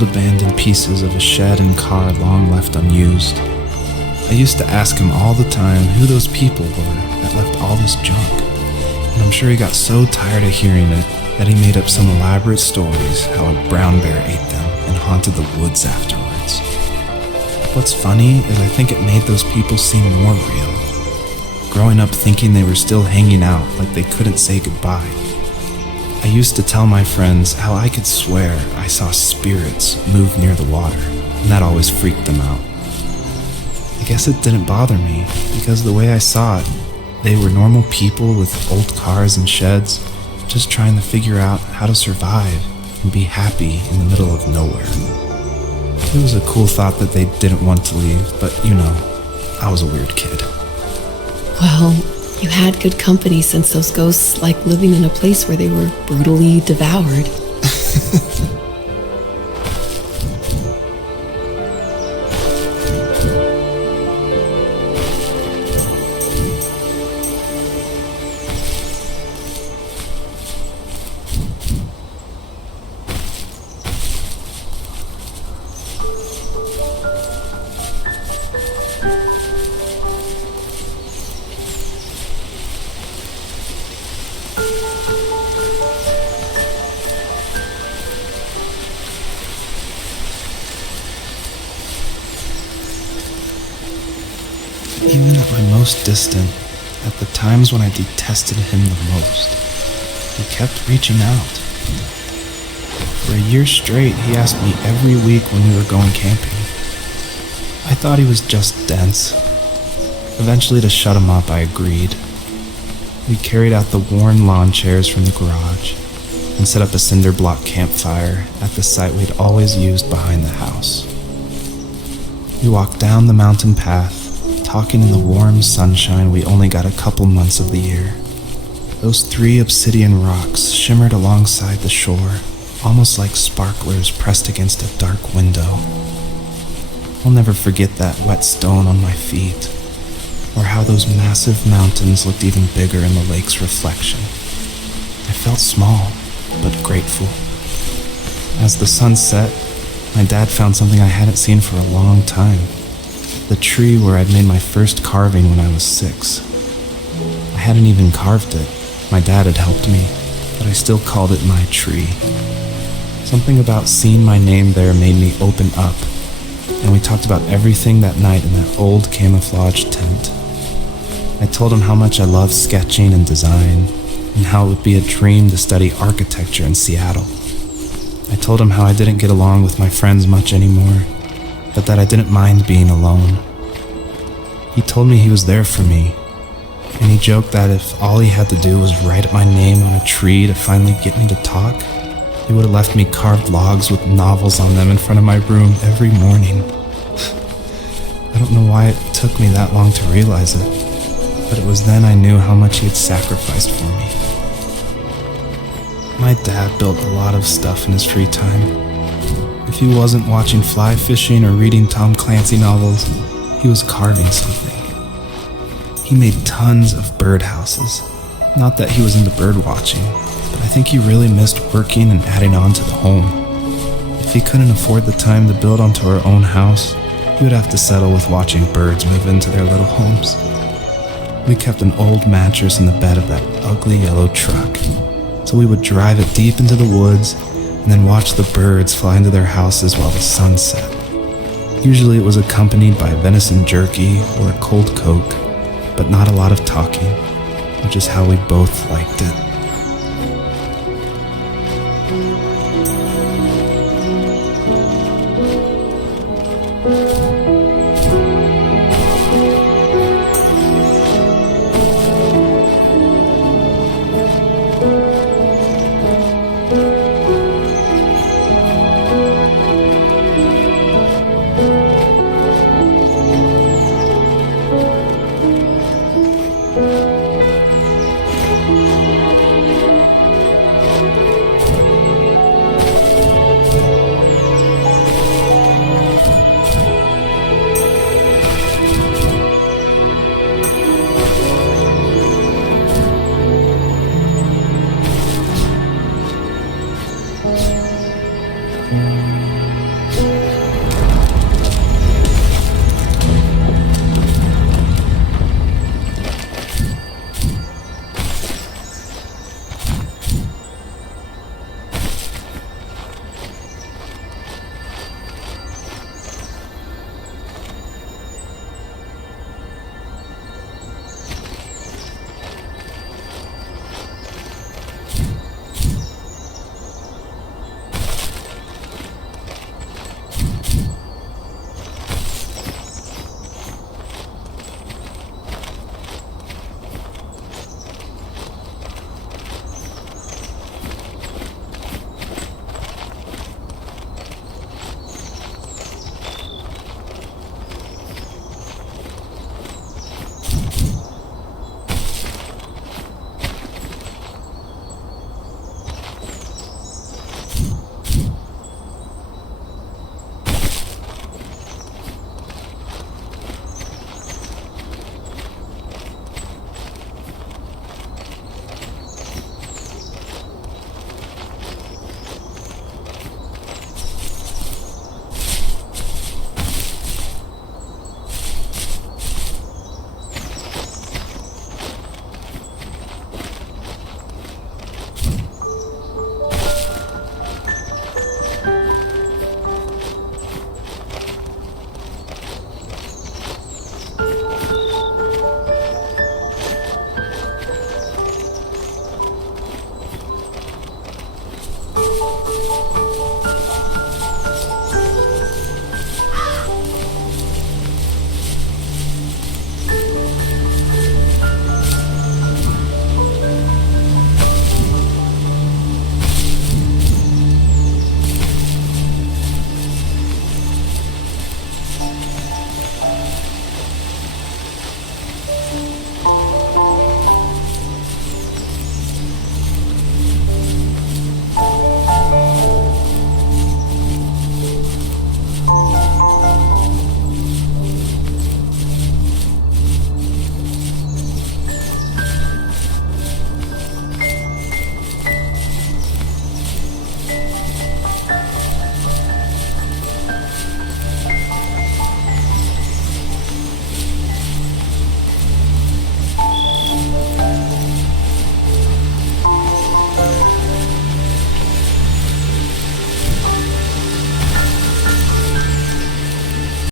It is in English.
old abandoned pieces of a shed and car long left unused. I used to ask him all the time who those people were that left all this junk, and I'm sure he got so tired of hearing it that he made up some elaborate stories how a brown bear ate them and haunted the woods afterwards. What's funny is I think it made those people seem more real, growing up thinking they were still hanging out like they couldn't say goodbye. I used to tell my friends how I could swear I saw spirits move near the water, and that always freaked them out. I guess it didn't bother me, because the way I saw it, they were normal people with old cars and sheds, just trying to figure out how to survive and be happy in the middle of nowhere. It was a cool thought that they didn't want to leave, but I was a weird kid. Well, you had good company since those ghosts like living in a place where they were brutally devoured. Even at my most distant, at the times when I detested him the most, he kept reaching out. For a year straight, he asked me every week when we were going camping. I thought he was just dense. Eventually, to shut him up, I agreed. We carried out the worn lawn chairs from the garage and set up a cinder block campfire at the site we'd always used behind the house. We walked down the mountain path, talking in the warm sunshine we only got a couple months of the year. Those 3 obsidian rocks shimmered alongside the shore, almost like sparklers pressed against a dark window. I'll never forget that wet stone on my feet, or how those massive mountains looked even bigger in the lake's reflection. I felt small, but grateful. As the sun set, my dad found something I hadn't seen for a long time. The tree where I'd made my first carving when I was 6. I hadn't even carved it. My dad had helped me, but I still called it my tree. Something about seeing my name there made me open up, and we talked about everything that night in that old camouflage tent. I told him how much I loved sketching and design, and how it would be a dream to study architecture in Seattle. I told him how I didn't get along with my friends much anymore, but that I didn't mind being alone. He told me he was there for me, and he joked that if all he had to do was write my name on a tree to finally get me to talk, he would have left me carved logs with novels on them in front of my room every morning. I don't know why it took me that long to realize it, but it was then I knew how much he had sacrificed for me. My dad built a lot of stuff in his free time. If he wasn't watching fly fishing or reading Tom Clancy novels, he was carving something. He made tons of birdhouses. Not that he was into bird watching, but I think he really missed working and adding on to the home. If he couldn't afford the time to build onto our own house, he would have to settle with watching birds move into their little homes. We kept an old mattress in the bed of that ugly yellow truck, so we would drive it deep into the woods and then watch the birds fly into their houses while the sun set. Usually it was accompanied by venison jerky or a cold Coke, but not a lot of talking, which is how we both liked it.